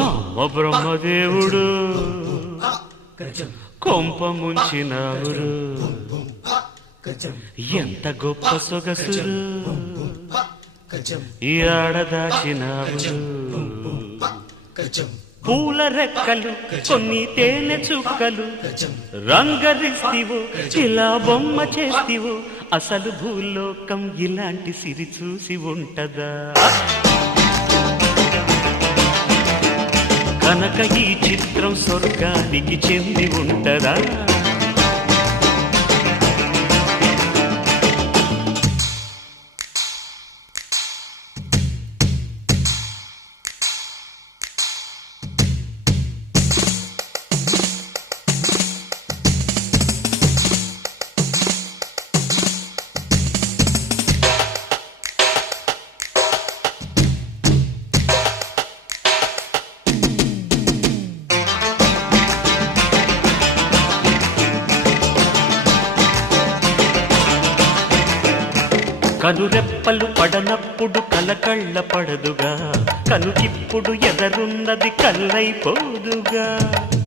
అమ్మ బ్రహ్మదేవుడు కొంప ముంచినావురు, ఎంత గొప్ప సొగసురు ఈ ఆడదాచినావురు. పూల రెక్కలు కొన్ని తేనె చుక్కలు రంగరిస్తివు, ఇలా బొమ్మ చేస్తివు, అసలు భూలోకం ఇలాంటి సిరి చూసి ఉంటదా? కనుక ఈ చిత్రం స్వర్గానికి చెంది ఉంటదా? కనురెప్పలు పడనప్పుడు కలకళ్ళ పడదుగా, కనుకిప్పుడు ఎదరున్నది కల్లైపోదుగా.